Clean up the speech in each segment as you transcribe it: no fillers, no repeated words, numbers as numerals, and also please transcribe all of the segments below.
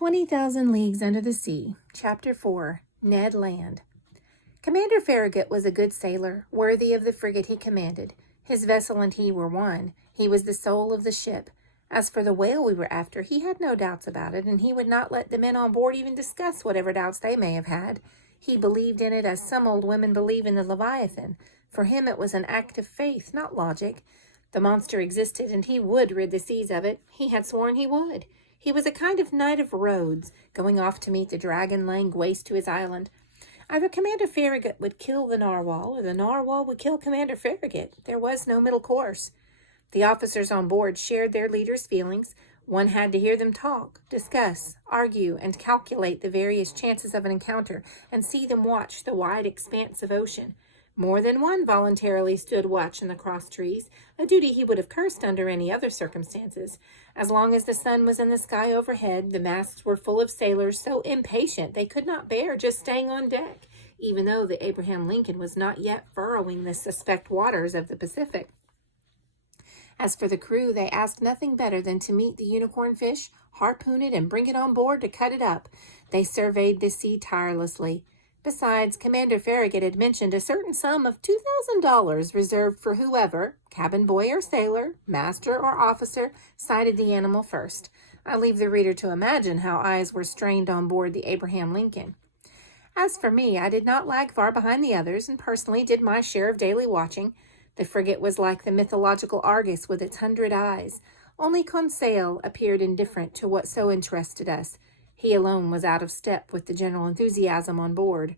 20,000 Leagues Under the Sea, Chapter 4, Ned Land. Commander Farragut was a good sailor, worthy of the frigate he commanded. His vessel and he were one. He was the soul of the ship. As for the whale we were after, he had no doubts about it, and he would not let the men on board even discuss whatever doubts they may have had. He believed in it as some old women believe in the Leviathan. For him it was an act of faith, not logic. The monster existed, and he would rid the seas of it. He had sworn he would. He was a kind of Knight of Rhodes, going off to meet the dragon laying waste to his island. Either Commander Farragut would kill the narwhal, or the narwhal would kill Commander Farragut. There was no middle course. The officers on board shared their leader's feelings. One had to hear them talk, discuss, argue, and calculate the various chances of an encounter, and see them watch the wide expanse of ocean. More than one voluntarily stood watch in the cross trees, a duty he would have cursed under any other circumstances. As long as the sun was in the sky overhead, the masts were full of sailors so impatient they could not bear just staying on deck, even though the Abraham Lincoln was not yet furrowing the suspect waters of the Pacific. As for the crew, they asked nothing better than to meet the unicorn fish, harpoon it, and bring it on board to cut it up. They surveyed the sea tirelessly. Besides, Commander Farragut had mentioned a certain sum of $2,000 reserved for whoever, cabin boy or sailor, master or officer, sighted the animal first. I leave the reader to imagine how eyes were strained on board the Abraham Lincoln. As for me, I did not lag far behind the others, and personally did my share of daily watching. The frigate was like the mythological Argus with its 100 eyes. Only Conseil appeared indifferent to what so interested us. He alone was out of step with the general enthusiasm on board.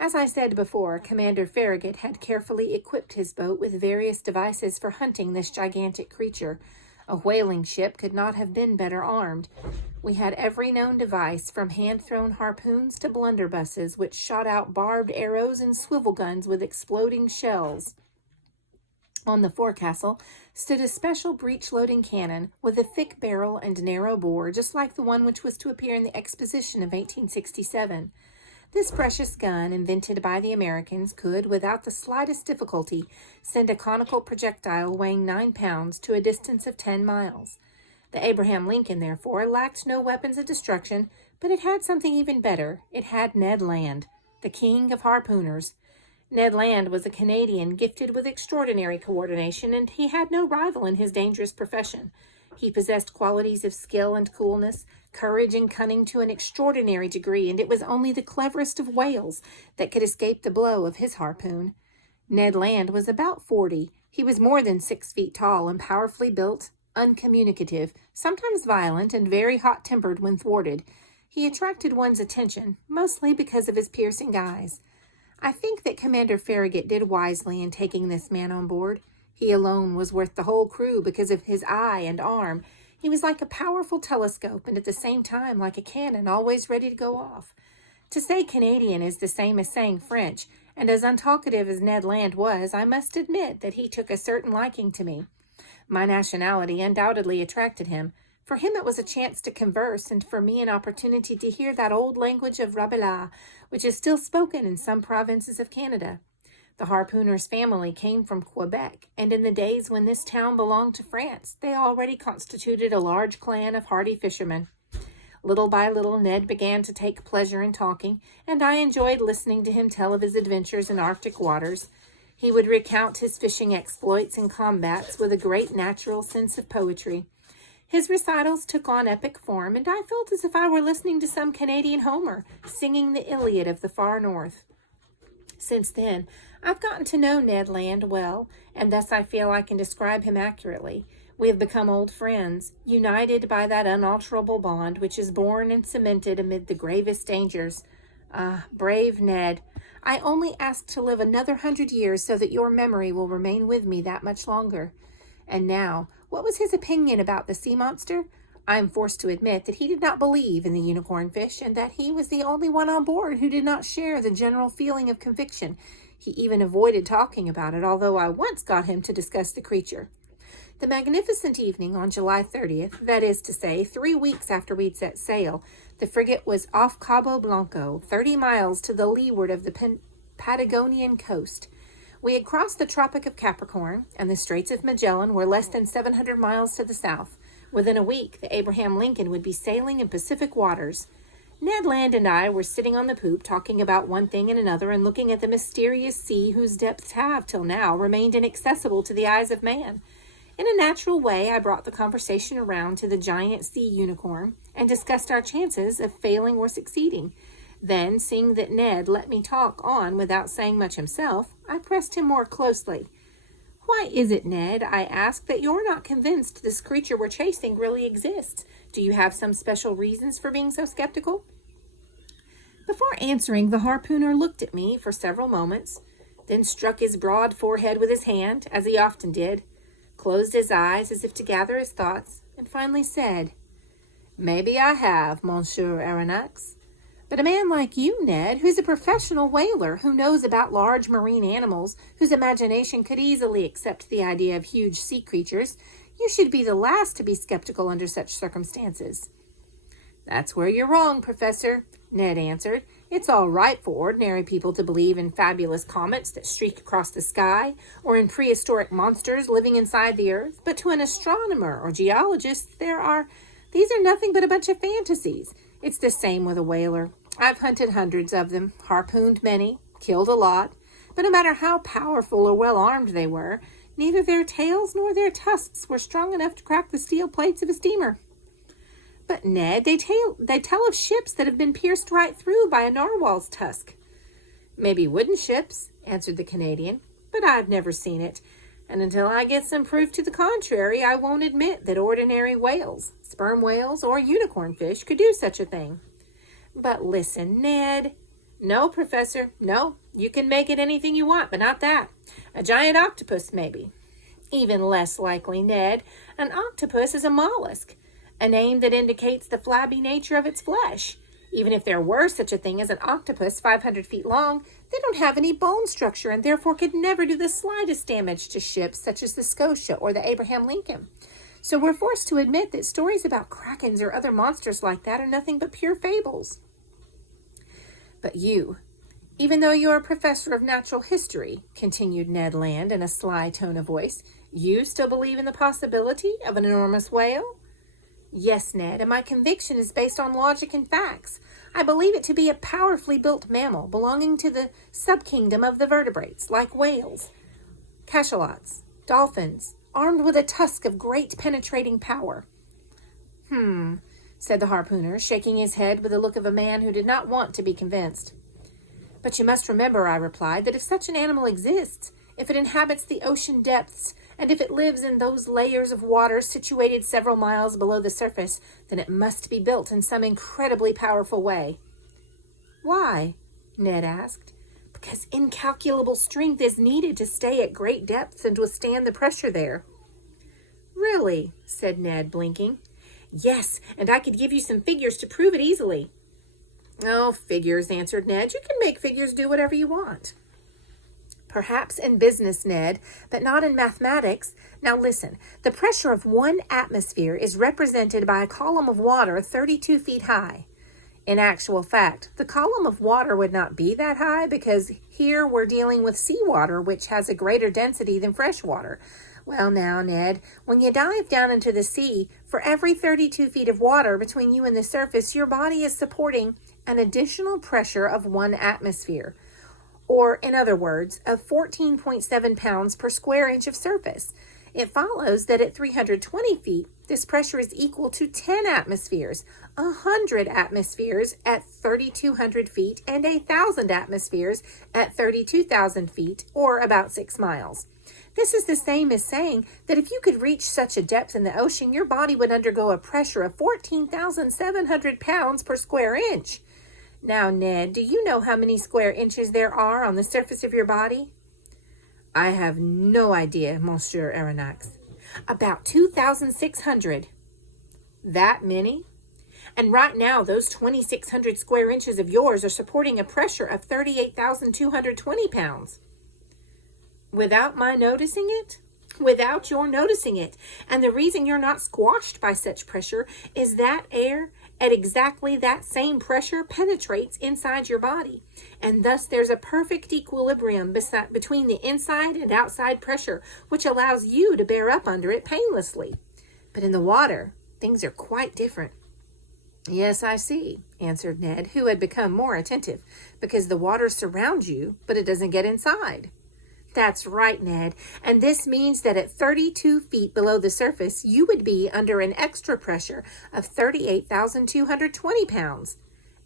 As I said before, Commander Farragut had carefully equipped his boat with various devices for hunting this gigantic creature. A whaling ship could not have been better armed. We had every known device, from hand-thrown harpoons to blunderbusses, which shot out barbed arrows, and swivel guns with exploding shells. On the forecastle stood a special breech-loading cannon with a thick barrel and narrow bore, just like the one which was to appear in the Exposition of 1867. This precious gun, invented by the Americans, could, without the slightest difficulty, send a conical projectile weighing 9 pounds to a distance of 10 miles. The Abraham Lincoln, therefore, lacked no weapons of destruction, but it had something even better. It had Ned Land, the king of harpooners. Ned Land was a Canadian gifted with extraordinary coordination, and he had no rival in his dangerous profession. He possessed qualities of skill and coolness, courage and cunning to an extraordinary degree, and it was only the cleverest of whales that could escape the blow of his harpoon. Ned Land was about 40. He was more than 6 feet tall and powerfully built, uncommunicative, sometimes violent, and very hot-tempered when thwarted. He attracted one's attention, mostly because of his piercing eyes. I think that Commander Farragut did wisely in taking this man on board. He alone was worth the whole crew because of his eye and arm. He was like a powerful telescope and at the same time like a cannon always ready to go off. To say Canadian is the same as saying French, and as untalkative as Ned Land was, I must admit that he took a certain liking to me. My nationality undoubtedly attracted him. For him it was a chance to converse, and for me an opportunity to hear that old language of Rabelais, which is still spoken in some provinces of Canada. The harpooner's family came from Quebec, and in the days when this town belonged to France, they already constituted a large clan of hardy fishermen. Little by little, Ned began to take pleasure in talking, and I enjoyed listening to him tell of his adventures in Arctic waters. He would recount his fishing exploits and combats with a great natural sense of poetry. His recitals took on epic form, and I felt as if I were listening to some Canadian Homer, singing the Iliad of the far north. Since then, I've gotten to know Ned Land well, and thus I feel I can describe him accurately. We have become old friends, united by that unalterable bond which is born and cemented amid the gravest dangers. Ah, brave Ned! I only ask to live another 100 years so that your memory will remain with me that much longer. And now, what was his opinion about the sea monster? I am forced to admit that he did not believe in the unicorn fish, and that he was the only one on board who did not share the general feeling of conviction. He even avoided talking about it, although I once got him to discuss the creature. The magnificent evening on July 30th, that is to say, 3 weeks after we'd set sail, the frigate was off Cabo Blanco, 30 miles to the leeward of the Patagonian coast. We had crossed the Tropic of Capricorn, and the Straits of Magellan were less than 700 miles to the south. Within a week, the Abraham Lincoln would be sailing in Pacific waters. Ned Land and I were sitting on the poop talking about one thing and another and looking at the mysterious sea whose depths have, till now, remained inaccessible to the eyes of man. In a natural way, I brought the conversation around to the giant sea unicorn and discussed our chances of failing or succeeding. Then, seeing that Ned let me talk on without saying much himself, I pressed him more closely. "Why is it, Ned," I asked, "that you're not convinced this creature we're chasing really exists? Do you have some special reasons for being so skeptical?" Before answering, the harpooner looked at me for several moments, then struck his broad forehead with his hand, as he often did, closed his eyes as if to gather his thoughts, and finally said, "Maybe I have, Monsieur Aronnax. But a man like you, Ned, who's a professional whaler, who knows about large marine animals, whose imagination could easily accept the idea of huge sea creatures, you should be the last to be skeptical under such circumstances." "That's where you're wrong, Professor," Ned answered. "It's all right for ordinary people to believe in fabulous comets that streak across the sky, or in prehistoric monsters living inside the earth, but to an astronomer or geologist, these are nothing but a bunch of fantasies. It's the same with a whaler. I've hunted hundreds of them, harpooned many, killed a lot, but no matter how powerful or well-armed they were, neither their tails nor their tusks were strong enough to crack the steel plates of a steamer." "But, Ned, they tell of ships that have been pierced right through by a narwhal's tusk." "Maybe wooden ships," answered the Canadian, "but I've never seen it. And until I get some proof to the contrary, I won't admit that ordinary whales, sperm whales, or unicorn fish could do such a thing." "But listen, Ned." "No, Professor, no. You can make it anything you want, but not that. A giant octopus, maybe." "Even less likely, Ned. An octopus is a mollusk, a name that indicates the flabby nature of its flesh. Even if there were such a thing as an octopus 500 feet long, they don't have any bone structure and therefore could never do the slightest damage to ships such as the Scotia or the Abraham Lincoln. So we're forced to admit that stories about krakens or other monsters like that are nothing but pure fables." "But you, even though you're a professor of natural history," continued Ned Land in a sly tone of voice, "you still believe in the possibility of an enormous whale?" "Yes, Ned, and my conviction is based on logic and facts. I believe it to be a powerfully built mammal belonging to the subkingdom of the vertebrates, like whales, cachalots, dolphins, armed with a tusk of great penetrating power." Said the harpooner, shaking his head with the look of a man who did not want to be convinced. "But you must remember," I replied, "that if such an animal exists, if it inhabits the ocean depths, and if it lives in those layers of water situated several miles below the surface, then it must be built in some incredibly powerful way." "Why?" Ned asked. "Because incalculable strength is needed to stay at great depths and withstand the pressure there." "Really?" said Ned, blinking. "Yes, and I could give you some figures to prove it easily." "Oh, figures," answered Ned. "You can make figures do whatever you want." "Perhaps in business, Ned, but not in mathematics. Now listen, the pressure of one atmosphere is represented by a column of water 32 feet high. In actual fact, the column of water would not be that high because here we're dealing with seawater, which has a greater density than fresh water. Well now, Ned, when you dive down into the sea, for every 32 feet of water between you and the surface, your body is supporting an additional pressure of 1 atmosphere. Or, in other words, of 14.7 pounds per square inch of surface. It follows that at 320 feet, this pressure is equal to 10 atmospheres, 100 atmospheres at 3,200 feet, and 1,000 atmospheres at 32,000 feet, or about 6 miles. This is the same as saying that if you could reach such a depth in the ocean, your body would undergo a pressure of 14,700 pounds per square inch. Now, Ned, do you know how many square inches there are on the surface of your body?" "I have no idea, Monsieur Aronnax." "About 2,600. "That many? And right now, those 2,600 square inches of yours are supporting a pressure of 38,220 pounds. "Without my noticing it?" "Without your noticing it. And the reason you're not squashed by such pressure is that air at exactly that same pressure penetrates inside your body. And thus there's a perfect equilibrium between the inside and outside pressure, which allows you to bear up under it painlessly. But in the water, Things are quite different." "Yes, I see," answered Ned, who had become more attentive, "because the water surrounds you, but it doesn't get inside." "That's right, Ned. And this means that at 32 feet below the surface, you would be under an extra pressure of 38,220 pounds.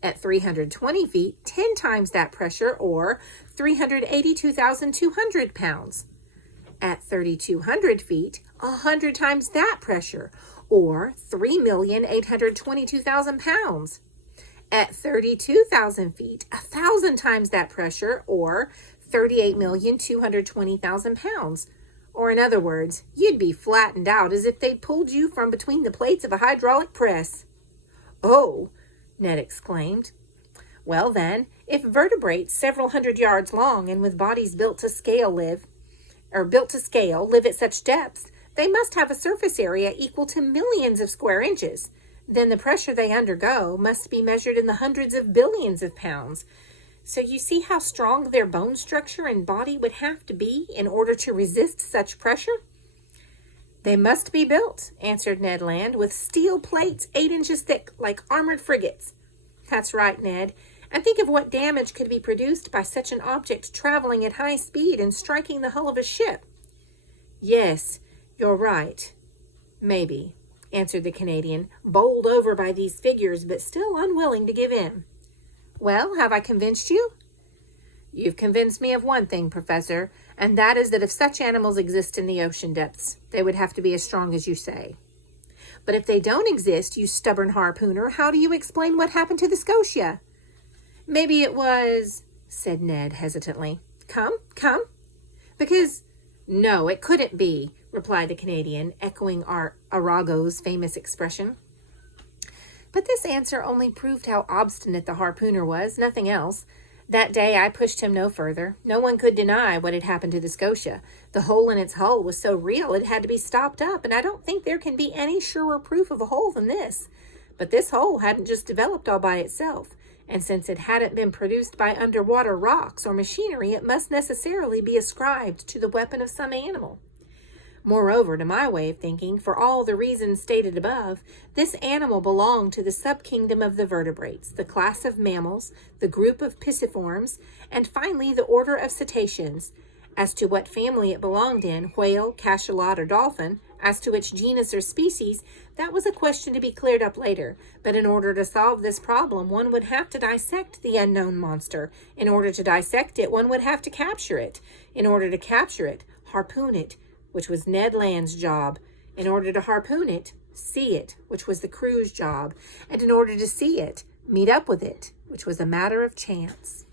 At 320 feet, 10 times that pressure, or 382,200 pounds. At 3,200 feet, 100 times that pressure, or 3,822,000 pounds. At 32,000 feet, 1,000 times that pressure, or 38,220,000 pounds. Or in other words, you'd be flattened out as if they'd pulled you from between the plates of a hydraulic press." "Oh," Ned exclaimed. "Well then, if vertebrates several hundred yards long and with bodies built to scale live at such depths, they must have a surface area equal to millions of square inches. Then the pressure they undergo must be measured in the hundreds of billions of pounds. So you see how strong their bone structure and body would have to be in order to resist such pressure." "They must be built," answered Ned Land, "with steel plates 8 inches thick, like armored frigates." "That's right, Ned. And think of what damage could be produced by such an object traveling at high speed and striking the hull of a ship." "Yes, you're right. Maybe," answered the Canadian, bowled over by these figures, but still unwilling to give in. "Well, have I convinced you?" "You've convinced me of one thing, Professor, and that is that if such animals exist in the ocean depths, they would have to be as strong as you say." "But if they don't exist, you stubborn harpooner, how do you explain what happened to the Scotia?" "Maybe it was," said Ned hesitantly. Come. "Because—" "No, it couldn't be," replied the Canadian, echoing Arago's famous expression. But this answer only proved how obstinate the harpooner was, nothing else. That day I pushed him no further. No one could deny what had happened to the Scotia. The hole in its hull was so real it had to be stopped up, and I don't think there can be any surer proof of a hole than this. But this hole hadn't just developed all by itself, and since it hadn't been produced by underwater rocks or machinery, it must necessarily be ascribed to the weapon of some animal. Moreover, to my way of thinking, for all the reasons stated above, this animal belonged to the subkingdom of the vertebrates, the class of mammals, the group of pisiforms, and finally the order of cetaceans. As to what family it belonged in, whale, cachalot, or dolphin, as to which genus or species, that was a question to be cleared up later. But in order to solve this problem, one would have to dissect the unknown monster. In order to dissect it, one would have to capture it. In order to capture it, harpoon it, which was Ned Land's job. In order to harpoon it, see it, which was the crew's job. And in order to see it, meet up with it, which was a matter of chance.